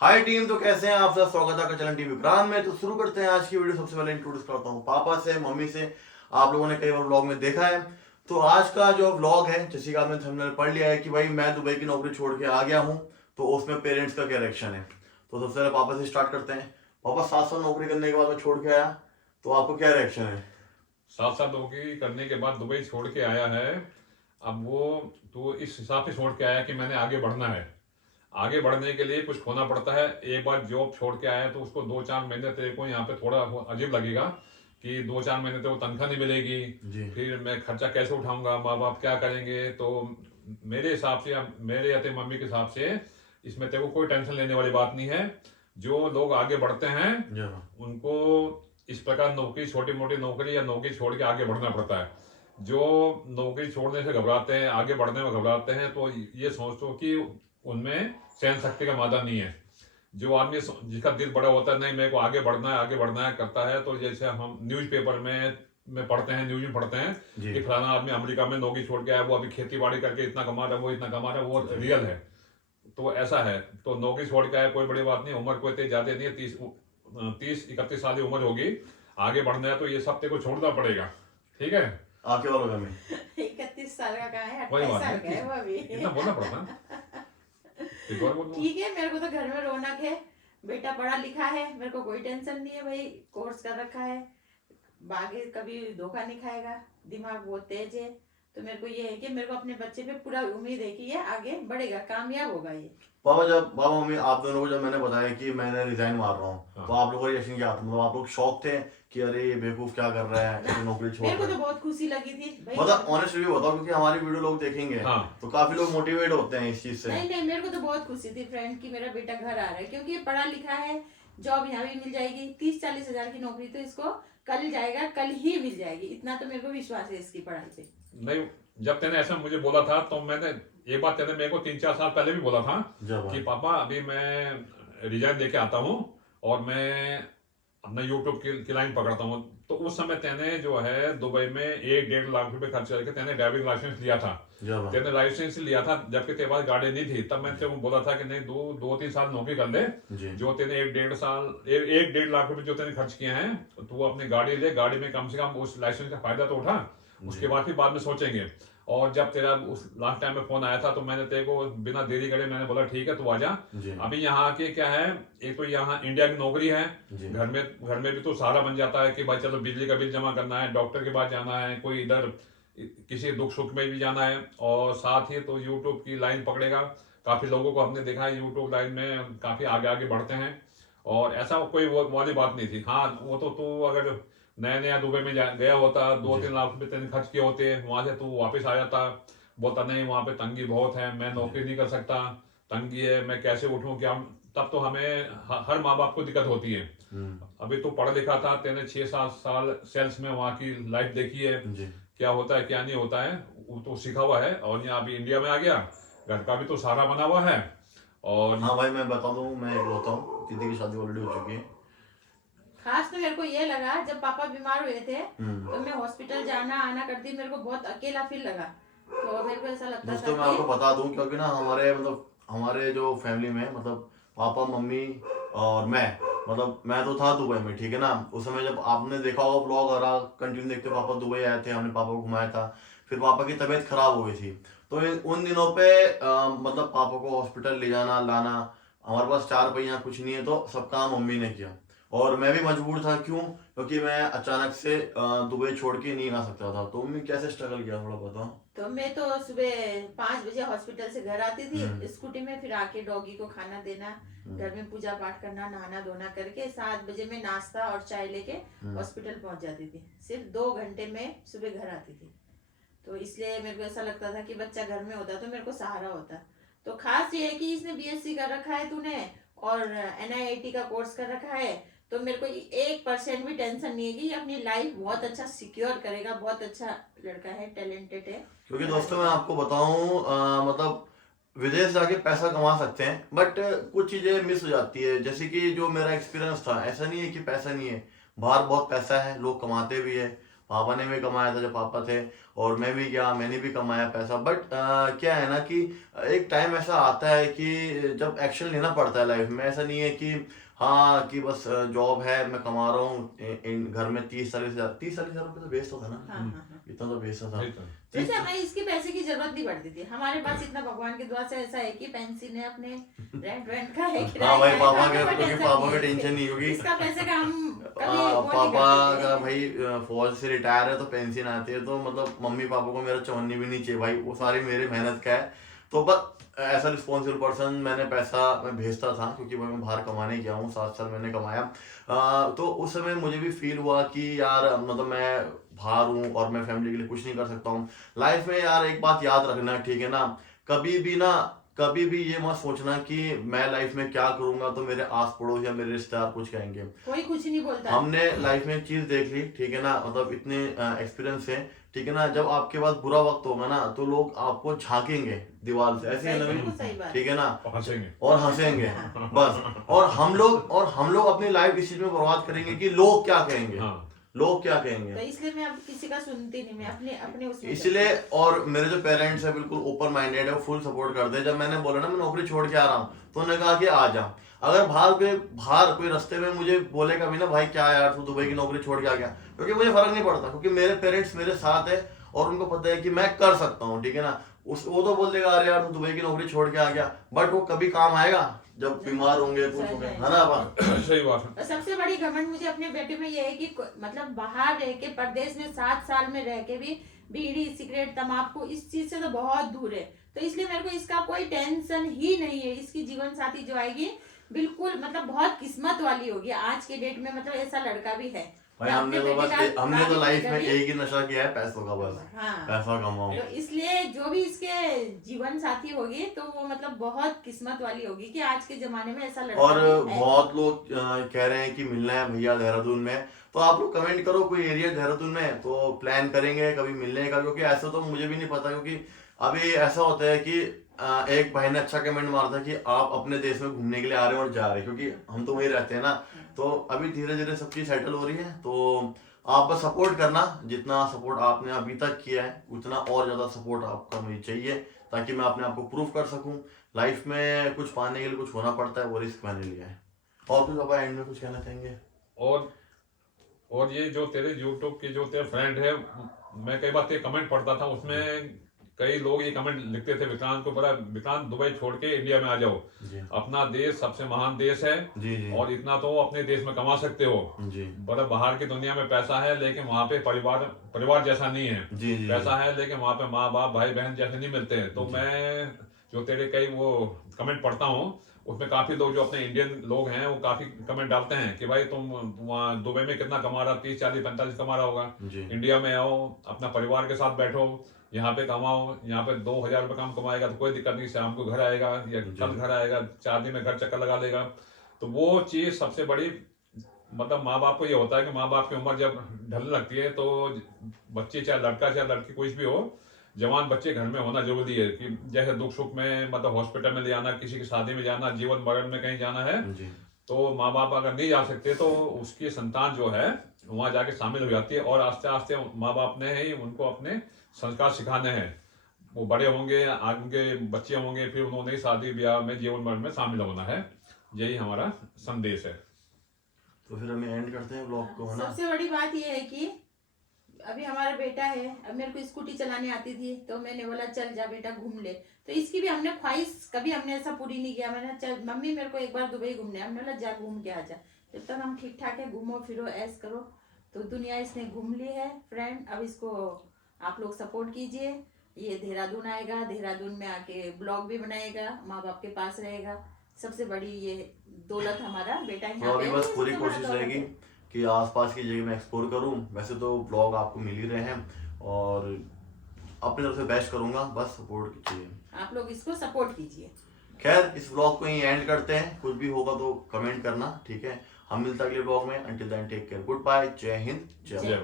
हाय team, तो कैसे हैं आप सब। स्वागत है आपका चैनल टीवी विक्रांत में। तो शुरू करते हैं आज की वीडियो। सबसे पहले इंट्रोड्यूस करता हूँ पापा से, मम्मी से। आप लोगों ने कई बार व्लॉग में देखा है। तो आज का जो व्लॉग है, जैसे कि आपने थंबनेल पढ़ लिया है कि भाई मैं दुबई की नौकरी छोड़ के आ गया हूँ, तो उसमें पेरेंट्स का क्या रिएक्शन है। तो सबसे पहले पापा से स्टार्ट करते हैं। पापा, 7 साल नौकरी करने के बाद मैं छोड़ के आया, तो आपको क्या रिएक्शन है। 7 साल नौकरी करने के बाद दुबई छोड़ के आया है। अब वो तो इस हिसाब से छोड़ के आया कि मैंने आगे बढ़ना है। आगे बढ़ने के लिए कुछ खोना पड़ता है। एक बार जॉब छोड़ के आया तो उसको 2-4 महीने तेरे को यहाँ पे थोड़ा वो अजीब लगेगा कि 2-4 महीने तो तनख्वाह नहीं मिलेगी। जी। फिर मैं खर्चा कैसे उठाऊंगा, माँ बाप क्या करेंगे। तो मेरे हिसाब से, मेरे या तेरे मम्मी के हिसाब से इसमें तेरे को कोई टेंशन लेने वाली बात नहीं है। जो लोग आगे बढ़ते हैं जी हाँ। उनको इस प्रकार नौकरी, छोटी मोटी नौकरी या नौकरी छोड़ के आगे बढ़ना पड़ता है। जो नौकरी छोड़ने से घबराते हैं, आगे बढ़ने में घबराते हैं, तो ये सोचो कि उनमें सहन शक्ति का मादा नहीं है। जो आदमी जिसका दिल बड़ा होता है, नहीं मेरे को आगे बढ़ना है, आगे बढ़ना है, करता है। तो जैसे हम न्यूज़पेपर में पढ़ते हैं, न्यूज में पढ़ते हैं जी। कि फलाना आदमी अमेरिका में नौकरी छोड़ के आया, वो अभी खेती बाड़ी करके इतना कमा रहा है, वो इतना कमा रहा है, वो जी। रियल है। तो ऐसा है। तो नौकरी छोड़ के आया कोई बड़ी बात नहीं, उम्र कोई इतनी ज्यादा नहीं है, 30-31 साल की उम्र होगी। आगे बढ़ना है तो ये सब तेरे को छोड़ना पड़ेगा। ठीक है। आपके वालों में 31 साल का कहाँ है, कोई 28 बात साल नहीं, का है वो अभी। इतना बोलना पड़ता है। एक और बोल दूं? ठीक है, मेरे को तो घर में रौनक है। बेटा पढ़ा लिखा है, मेरे को कोई टेंशन नहीं है भाई। कोर्स कर रखा है, बाकी कभी धोखा नहीं खाएगा। दिमाग बहुत तेज है। तो मेरे को ये है कि मेरे को अपने बच्चे पे पूरा उम्मीद है कि ये आगे बढ़ेगा, कामयाब होगा ये। पापा, जब पापा मम्मी आप दोनों को जब मैंने बताया कि मैंने रिजाइन मार रहा हूँ, हाँ। तो आप लोगों का रिएक्शन क्या था। मतलब आप लोग शॉक थे कि अरे ये बेवकूफ क्या कर रहा है, ना, ऐसे नौकरी छोड़ मेरे को रहा तो है। बहुत खुशी लगी थी भाई। मतलब ऑनेस्ट रिव्यू बताओ, क्योंकि हमारी वीडियो लोग देखेंगे, हाँ। तो काफी लोग मोटिवेट होते हैं इस चीज से। नहीं नहीं, मेरे को तो बहुत खुशी थी फ्रेंड कि मेरा बेटा घर आ रहा है, क्योंकि ये पढ़ा लिखा है। जॉब यहाँ भी मिल जाएगी, 30-40 हजार की नौकरी तो इसको कल जाएगा, कल ही मिल जाएगी, इतना तो मेरे को विश्वास है इसकी पढ़ाई पे। नहीं, जब तेने ऐसा मुझे बोला था तो मैंने, ये बात तेने मेरे को 3-4 साल पहले भी बोला था जब कि पापा अभी मैं रिजाइन देके आता हूँ और मैं अपना यूट्यूब की लाइन पकड़ता हूँ। तो उस समय तेने जो है दुबई में 1-1.5 लाख रुपए खर्च करके तेने ड्राइविंग लाइसेंस लिया था। जब तेने लाइसेंस लिया था जबकि तेरे पास गाड़ी नहीं थी। तब मैंने तेरे को बोला था कि नहीं, 2-3 साल नौकरी कर ले। जी। जो तेने 1-1.5 लाख रुपए जो तेने खर्च किए हैं, तो वो अपनी गाड़ी ले, गाड़ी में कम से कम उस लाइसेंस का फायदा तो उठा। उसके बाद फिर बाद में सोचेंगे। और जब तेरा उस लास्ट टाइम में फोन आया था तो मैंने तेरे को बिना देरी करे मैंने बोला ठीक है तू आ जा। जी। अभी यहाँ आके क्या है, एक तो यहाँ इंडिया की नौकरी है, जी। घर में भी तो सहारा बन जाता है कि भाई चलो बिजली का बिल जमा करना है, डॉक्टर के पास जाना है, कोई इधर किसी दुख सुख में भी जाना है, और साथ ही तो यूट्यूब की लाइन पकड़ेगा। काफी लोगों को हमने देखा है यूट्यूब लाइन में काफी आगे आगे बढ़ते हैं। और ऐसा कोई वो वाली बात नहीं थी। हाँ, वो तो तू अगर नया नया दुबई में गया होता, दो जी। तीन लाख रुपए तेने खर्च किए होते, वहां से तू वापस आ जाता, बोलता नहीं वहां पे तंगी बहुत है, मैं नौकरी नहीं कर सकता, तंगी है, मैं कैसे उठूं क्या। तब तो हमें हर माँ बाप को दिक्कत होती है। अभी तो पढ़ा लिखा था, तेने 6-7 साल सेल्स में वहाँ की लाइफ देखी है, जी। क्या होता है क्या नहीं होता है, वो तो सीखा हुआ है। और यहाँ अभी इंडिया में आ गया, घर का भी तो सहारा बना हुआ है। और हाँ भाई, मैं बता दूं, मैं इकलौता हूँ, दीदी की शादी ऑलरेडी हो चुकी है। खास तो मेरे को ये लगा जब पापा बीमार हुए थे, हम्म। तो मैं हॉस्पिटल जाना आना करती, मेरे को बहुत अकेला फील लगा। तो मेरे को ऐसा लगता था दोस्तों, मैं आपको कि बता दूं, क्योंकि ना हमारे जो फैमिली में, मतलब पापा मम्मी और मैं तो था दुबई में, ठीक है ना। उस समय जब आपने देखा होगा ब्लॉग, और आप कंटिन्यू देखते, पापा दुबई आए थे, हमने पापा को घुमाया था। फिर पापा की तबीयत खराब हो गई थी, तो उन दिनों पे मतलब पापा को हॉस्पिटल ले जाना लाना, हमारे पास 4 पहिया कुछ नहीं है, तो सब काम मम्मी ने किया। और मैं भी मजबूर था, क्यों, क्योंकि मैं अचानक से दुबई छोड़ के नहीं आ सकता था। तो मम्मी कैसे स्ट्रगल किया, थोड़ा बताओ। तो मैं तो सुबह 5 बजे हॉस्पिटल से घर आती थी हम्म। स्कूटी में, फिर आके डॉगी को खाना देना, घर में पूजा पाठ करना, नहाना धोना करके 7 बजे में नाश्ता और चाय लेके हॉस्पिटल पहुंच जाती थी। सिर्फ 2 घंटे में सुबह घर आती थी। तो इसलिए मेरे को ऐसा लगता था कि बच्चा घर में होता तो मेरे को सहारा होता। तो खास ये है कि इसने बीएससी कर रखा है तूने, और एनआईआईटी का कोर्स कर रखा है, तो मेरे को 1% भी टेंशन नहीं है कि ये अपनी लाइफ बहुत अच्छा सिक्योर करेगा। बहुत अच्छा लड़का है, टैलेंटेड है। क्योंकि दोस्तों, मैं आपको बताऊं, मतलब विदेश जाके पैसा कमा सकते हैं, बट कुछ चीजें मिस हो जाती है। जैसे कि जो मेरा एक्सपीरियंस था, ऐसा नहीं है कि पैसा नहीं है, बाहर बहुत पैसा है, लोग कमाते भी है। पापा ने भी कमाया था जब पापा थे, और मैं भी गया, मैंने भी कमाया पैसा। बट क्या है ना कि एक टाइम ऐसा आता है कि जब एक्शन लेना पड़ता है लाइफ में। ऐसा नहीं है कि हाँ कि बस जॉब है, मैं कमा रहा हूँ, घर में 30-40 हज़ार रुपये तो बेचता था ना, हाँ हाँ हाँ। इतना तो बेचता था। सही तो। वैसे हमें इसकी पैसे की जरूरत नहीं पड़ती थी, हमारे पास इतना भगवान की दुआ से ऐसा है कि पेंशन है, अपने रेंट का है, किराए हाँ भाई, का है, पापा तो के हमें कोई क्योंकि टेंशन पापा नहीं का है टेंशन नहीं होगी। इसका पैसे का हम कभी वो नहीं पापा करते का थे। भाई फौज से रिटायर है तो पेंशन आती है, तो मतलब मम्मी पापा को मेरा चवन्नी भी नहीं चाहिए भाई, वो सारी मेरे मेहनत का है। तो बस ऐसा रिस्पॉन्सिबल पर्सन, मैंने पैसा मैं भेजता था क्योंकि भाई मैं बाहर कमाने गया हूँ, 7 साल मैंने कमाया। तो उस समय मुझे भी फील हुआ कि यार मतलब मैं बाहर हूँ और मैं फैमिली के लिए कुछ नहीं कर सकता हूँ लाइफ में। यार एक बात याद रखना, ठीक है ना, कभी भी ना, कभी भी ये मत सोचना कि मैं लाइफ में क्या करूंगा तो मेरे आस पड़ोस या मेरे रिश्तेदार कुछ कहेंगे। कोई कुछ नहीं बोलता। हमने लाइफ में एक चीज देख ली, ठीक है ना, मतलब इतने एक्सपीरियंस है, ठीक है ना, जब आपके पास बुरा वक्त होगा ना तो लोग आपको झांकेंगे दीवार से, ऐसे है ना बिल्कुल भाई, सही बात। ठीक है ना, हंसेंगे। और हंसेंगे बस। और हम लोग अपनी लाइफ इस चीज में बर्बाद करेंगे कि लोग क्या कहेंगे, हाँ। लोग क्या कहेंगे। तो इसलिए मैं अब किसी का सुनती नहीं, मैं अपने अपने उसमें इसलिए, और मेरे जो पेरेंट्स है बिल्कुल ओपन माइंडेड है, फुल सपोर्ट करते हैं। जब मैंने बोला ना मैं नौकरी छोड़ के आ रहा हूँ तो उन्होंने कहा कि आ जा। अगर बाहर कोई रास्ते में मुझे बोलेगा भी ना भाई क्या यार तू दुबई की नौकरी छोड़ के आ गया, क्योंकि मुझे फर्क नहीं पड़ता, क्योंकि मेरे पेरेंट्स मेरे साथ है और उनको पता है कि मैं कर सकता हूँ, ठीक है ना। वो तो बोल देगा अरे यार तू दुबई की नौकरी छोड़ के आ गया, बट वो कभी काम आएगा जब बीमार होंगे, कुछ होंगे, है ना अपन। सही बात है। और सबसे बड़ी घमंड मुझे अपने बेटे में ये है कि मतलब बाहर रह के, परदेश में 7 साल में रह के भी बीड़ी सिगरेट तंबाकू इस चीज से तो बहुत दूर है। तो इसलिए मेरे को इसका कोई टेंशन ही नहीं है। इसकी जीवन साथी जो आएगी बिल्कुल मतलब बहुत किस्मत वाली होगी आज के डेट में, मतलब ऐसा लड़का भी है। भाई मैं हमने अपने तो बेटे बस का हमने तो दादी लाइफ में कभी- एक ही नशा किया है, पैसों का, बस हाँ। पैसा कमाओ। तो इसलिए जो भी इसके जीवन साथी होगी तो वो मतलब बहुत किस्मत वाली होगी कि आज के जमाने में ऐसा लड़का और भी है। बहुत लोग कह रहे हैं कि मिलना है भैया देहरादून में, तो आप लोग कमेंट करो कोई एरिया देहरादून में, तो प्लान करेंगे कभी मिलने का। क्योंकि ऐसा तो मुझे भी नहीं पता, क्योंकि अभी ऐसा होता है कि एक भाई ने अच्छा कमेंट मारा था कि आप अपने देश में घूमने के लिए आ रहे हैं और जा रहे हैं, क्योंकि हम तो वहीं रहते हैं ना। तो अभी धीरे धीरे सब चीज सेटल हो रही है, तो आप बस सपोर्ट करना, जितना सपोर्ट आपने अभी तक किया है उतना और ज्यादा सपोर्ट आपका मुझे चाहिए, ताकि मैं अपने आप को प्रूव कर सकूं। लाइफ में कुछ पाने के लिए कुछ होना पड़ता है, वो रिस्क मैंने लिया है। और कुछ पापा एंड में कुछ कहना चाहेंगे? और ये जो तेरे यूट्यूब के जो तेरे फ्रेंड है, मैं कई बार तेरे कमेंट पढ़ता था, उसमें कई लोग ये कमेंट लिखते थे विक्रांत को, बड़ा विक्रांत दुबई छोड़ के इंडिया में आ जाओ, जी अपना देश सबसे महान देश है, जी जी और इतना तो अपने देश में कमा सकते हो। जी बड़ा बाहर की दुनिया में पैसा है लेकिन वहाँ पे परिवार जैसा नहीं है। जी जी पैसा है लेकिन वहाँ पे माँ बाप भाई बहन जैसे नहीं मिलते हैं। तो जी। मैं जो तेरे कई वो कमेंट पढ़ता हूँ, उसमें काफी लोग जो अपने इंडियन लोग हैं वो काफी कमेंट डालते हैं कि भाई तुम वहाँ दुबई में कितना कमा रहा, 30 40 45 कमा रहा होगा, जी इंडिया में आओ, अपना परिवार के साथ बैठो, यहाँ पे कमाओ, यहाँ पे 2000 रुपये काम कमाएगा तो कोई दिक्कत नहीं, शाम को घर आएगा या कल घर आएगा, 4 दिन में घर चक्कर लगा लेगा। तो वो चीज सबसे बड़ी, मतलब माँ बाप को ये होता है कि माँ बाप की उम्र जब ढलने लगती है तो बच्चे, चाहे लड़का चाहे लड़की कोई भी हो, जवान बच्चे घर में होना जरूरी है। कि जैसे दुख सुख में मतलब हॉस्पिटल में ले जाना, किसी की शादी में जाना, जीवन मरण में कहीं जाना है, जी तो माँ बाप अगर नहीं जा सकते तो उसकी संतान जो है वहां जाके शामिल हो जाती है, और आस्ते आस्ते माँ बाप ने ही उनको अपने संस्कार सिखाने हैं। वो बड़े होंगे, आगे बच्चे होंगे, फिर उन्होंने शादी ब्याह में जीवन मरण में शामिल होना है। यही हमारा संदेश है। तो फिर हमें एंड करते हैं ब्लॉग को, है ना। सबसे बड़ी बात यह है कि अभी हमारा बेटा है, अब मेरे को स्कूटी चलाने आती थी तो मैंने बोला चल जा बेटा घूम ले। तो इसकी भी हमने ख्वाहिश कभी हमने ऐसा पूरी नहीं किया। मैंने चल मम्मी मेरे को एक बार दुबई घूमने, हमने बोला जा घूम के आ जा, जब तक हम ठीक ठाक है घूमो फिरो ऐश करो। तो दुनिया इसने घूम ली है फ्रेंड, अब इसको आप लोग सपोर्ट कीजिए। ये देहरादून आएगा, देहरादून में आके ब्लॉग भी बनाएगा, माँ बाप के पास रहेगा। सबसे बड़ी ये दौलत हमारा बेटा तो यहाँ पे अभी है, बस वो पूरी सबसे बड़ा कोशिश दौलत रहेगी है। कि आसपास की जगह मैं एक्सप्लोर करूं। वैसे तो ब्लॉग आपको मिल ही रहे हैं और अपनी तरफ से बेस्ट करूंगा, बस सपोर्ट कीजिए। आप लोग इसको सपोर्ट कीजिए। खैर इस ब्लॉग को यहीं एंड करते हैं, कुछ भी होगा तो कमेंट करना, ठीक है। हम मिलते हैं अगले ब्लॉग में। Until then take care, good bye, जय हिंद, जय भारत। जय